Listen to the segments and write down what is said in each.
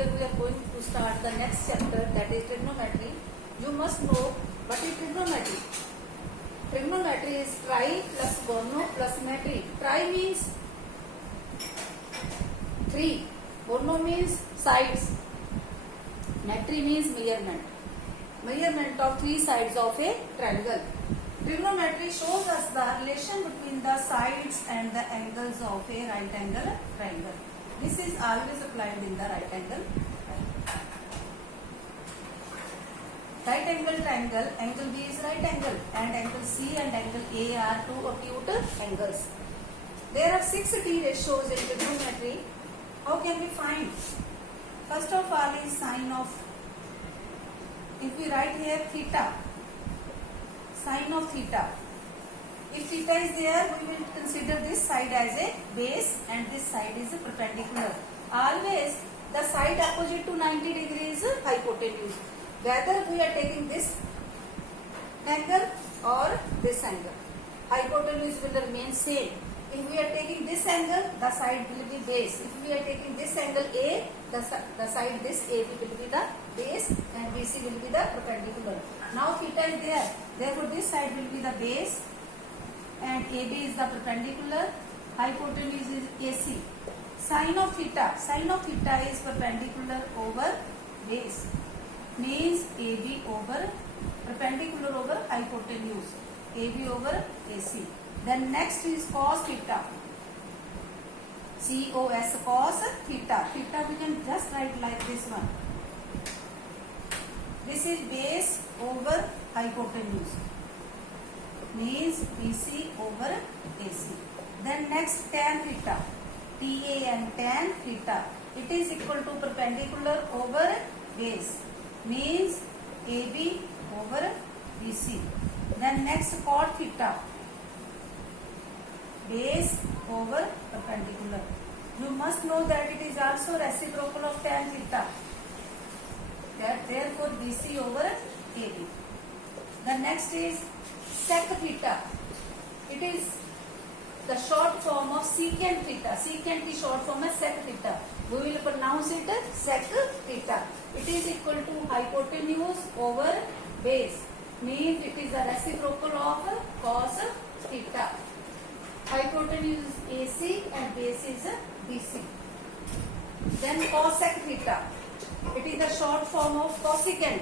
today we are going to start the next chapter, that is trigonometry. You must know what is trigonometry. Trigonometry is tri plus gono plus metry. Tri means 3, gono means sides, metry means measurement. Measurement of 3 sides of a triangle. Trigonometry shows us the relation between the sides and the angles of a right angle triangle. This is always applied in the right angle triangle. Right angle triangle, angle B is right angle and angle C and angle A are two acute angles. There are 6 T ratios in trigonometry. How can we find? First of all is sine of, if we write here theta, sine of theta. If theta is there, we will consider this side as a base and this side is a perpendicular. Always the side opposite to 90 degrees is hypotenuse. Whether we are taking this angle or this angle, hypotenuse will remain same. If we are taking this angle, the side will be base. If we are taking this angle A, the side this AB will be the base and BC will be the perpendicular. Now theta is there, therefore this side will be the base and AB is the perpendicular, hypotenuse is AC. Sine of theta is perpendicular over base, means AB over perpendicular over hypotenuse, AB over AC. Then next is cos theta, COS, cos theta. Theta we can just write like this one. This is base over hypotenuse, means BC over AC. Then next tan theta, TAN, tan theta. It is equal to perpendicular over base, means AB over BC. Then next cot theta, base over perpendicular. You must know that it is also reciprocal of tan theta. Therefore BC over AB. The next is sec theta. It is the short form of secant theta. Secant is short form of sec theta. We will pronounce it sec theta. It is equal to hypotenuse over base, means it is a reciprocal of cos theta. Hypotenuse is AC and base is BC. Then cosec theta. It is the short form of cosecant.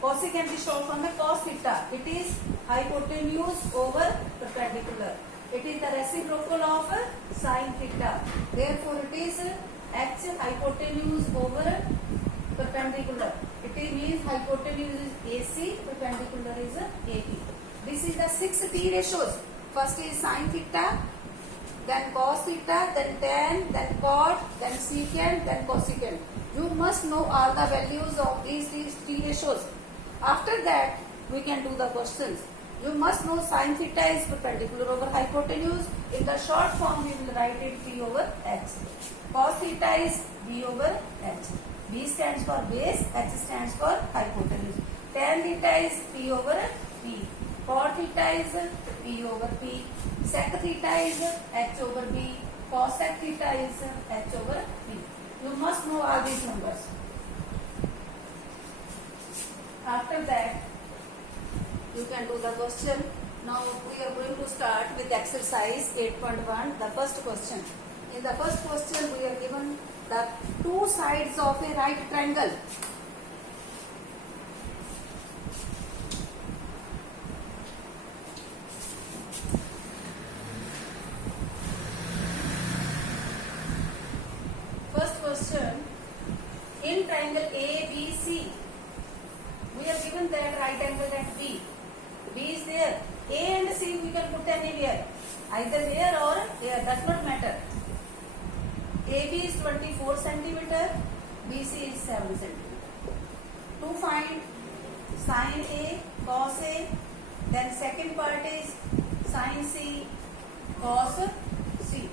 Cosecant is short form of cos theta. It is hypotenuse over perpendicular. It is the reciprocal of sin theta. Therefore, it is h hypotenuse over perpendicular. It means hypotenuse is AC, perpendicular is AB. This is the 6 T ratios. First is sin theta, then cos theta, then tan, then cot, then secant, then cosecant. You must know all the values of these T ratios. After that, we can do the questions. You must know sin theta is perpendicular over hypotenuse. In the short form, we will write it P over H. Cos theta is B over H. B stands for base, H stands for hypotenuse. Tan theta is P over P. Cot theta is P over P. Sec theta is H over B. Cosec theta is H over B. You must know all these numbers. After that, you can do the question. Now we are going to start with exercise 8.1, the first question. In the first question, we are given the 2 sides of a right triangle. First question, in triangle ABC, we are given that right angle at B. B is there. A and C we can put anywhere, either here or here, does not matter. AB is 24 centimeter, BC is 7 centimeter. To find sin A, cos A, then second part is sin C, cos C.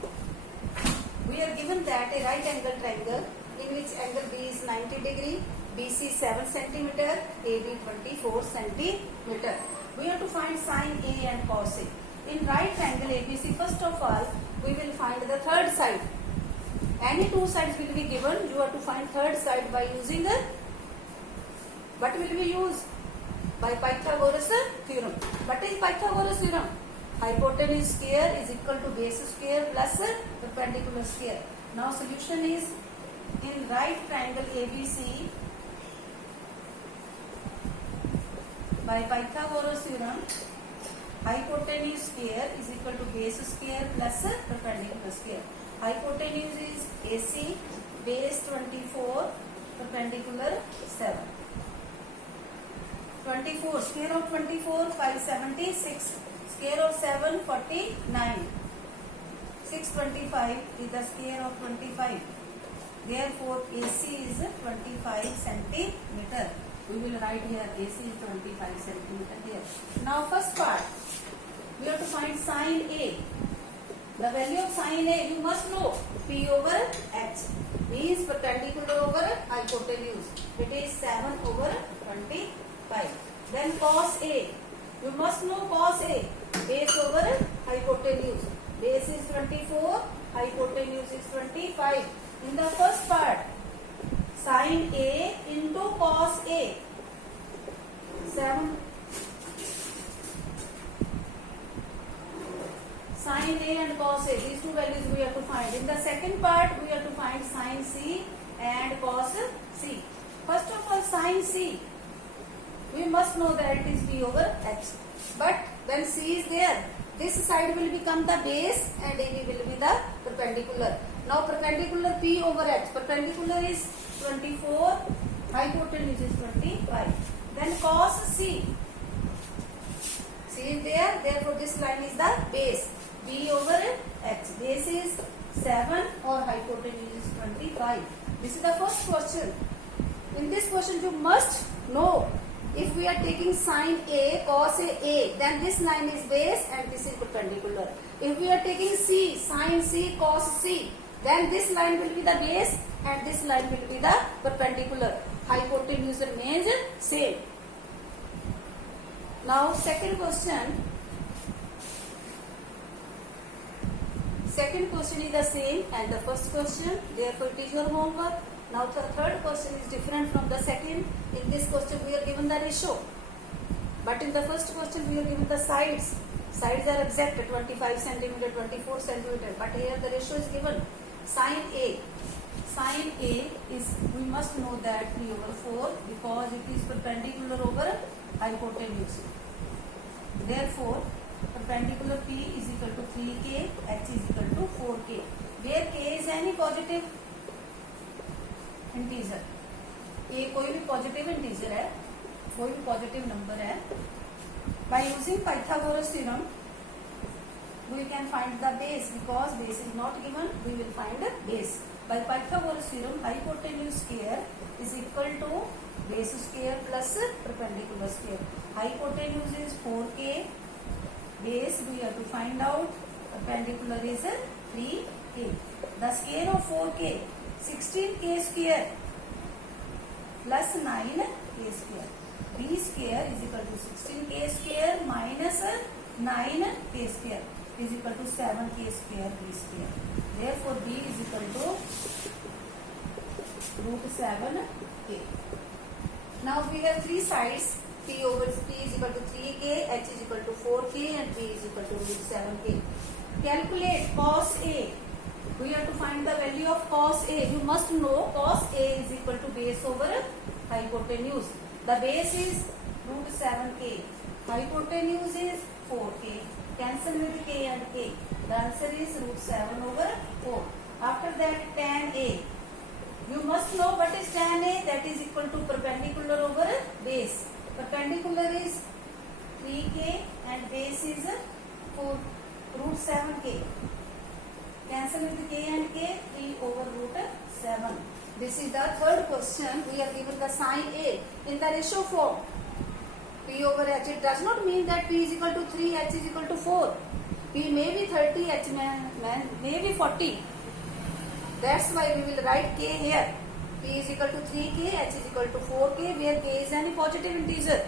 We are given that a right angle triangle in which angle B is 90 degree, BC 7 centimeter, AB 24 centimeter. We have to find sin A and cos A. In right triangle ABC, first of all, we will find the third side. Any two sides will be given. You have to find third side by using what will be used? By Pythagoras theorem. What is Pythagoras theorem? Hypotenuse square is equal to base square plus perpendicular square. Now solution is in right triangle ABC by Pythagoras theorem. Hypotenuse square is equal to base square plus perpendicular square. Hypotenuse is AC, base 24, perpendicular 7. 24, square of 24, 576. Square of 7, 49. 625 is the square of 25. Therefore, AC is 25 centimeter. We will write here AC is 25 centimeter here. Now, first part, we have to find sine A. The value of sine A, you must know, P over H means perpendicular over hypotenuse. It is 7 over 25. Then cos A, you must know cos A, base over hypotenuse. Base is 24, hypotenuse is 25. In the first part, sine A into cos A, 7. Sine A and cos A, these two values we have to find. In the second part, we have to find sine C and cos C. First of all, sine C, we must know that it is P over H. But when C is there, this side will become the base and AB will be the perpendicular. Now perpendicular P over H, perpendicular is 24, hypotenuse is 25. Then cos C, C is there, therefore this line is the base. P over H, base is 7 or hypotenuse is 25. This is the first question. In this question you must know, if we are taking sine A, cos A, then this line is base and this is perpendicular. If we are taking C, sine C, cos C, then this line will be the base and this line will be the perpendicular. Hypotenuse remains same. Now second question. Second question is the same and the first question, therefore it is your homework. Now the third question is different from the second. In this question we are given the ratio, but in the first question we are given the sides. Sides are exact, 25 centimeter, 24 centimeter, but here the ratio is given. Sine A. Sine A is, we must know that 3 over 4 because it is perpendicular over hypotenuse. Therefore, perpendicular P is equal to 3K, H is equal to 4K. Where K is any positive integer, ए कोई भी positive integer है, कोई भी positive number है. By using Pythagoras theorem we can find the base because base is not given, we will find the base. By Pythagoras theorem, hypotenuse square is equal to base square plus perpendicular square. Hypotenuse is 4K, base we have to find out, perpendicular is 3K. The square of 4K, 16K square plus 9K square. B square is equal to 16K square minus 9K square is equal to 7K square B square. Therefore, B is equal to root 7K. Now we have three sides. P over P is equal to 3K, H is equal to 4K and B is equal to root 7K. Calculate cos A. We have to find the value of cos A. You must know cos A is equal to base over hypotenuse. The base is root 7K. Hypotenuse is 4K. Cancel with K and K. The answer is root 7 over 4. After that, tan A. You must know what is tan A. That is equal to perpendicular over base. Perpendicular is 3K and base is 4 root 7K. Cancel with K and K, 3 over root 7. This is the third question. We are given the sine A in the ratio form. P over H. It does not mean that P is equal to 3, H is equal to 4. P may be 30, H may be 40. That's why we will write K here. P is equal to 3K, H is equal to 4K, where K is any positive integer.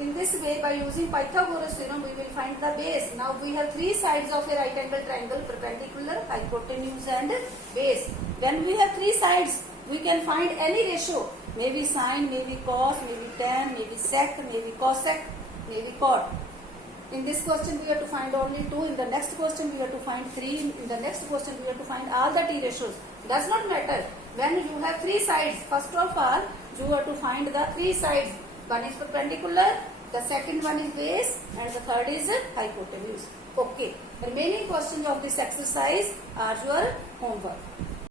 In this way, by using Pythagoras theorem, we will find the base. Now we have three sides of a right angle triangle: perpendicular, hypotenuse, and base. When we have three sides, we can find any ratio. Maybe sine, maybe cos, maybe tan, maybe sec, maybe cosec, maybe cot. In this question, we have to find only 2. In the next question, we have to find 3. In the next question, we have to find all the t ratios. Does not matter. When you have three sides, first of all, you have to find the three sides. One is perpendicular, the second one is base, and the third is hypotenuse. Okay. The remaining questions of this exercise are your homework.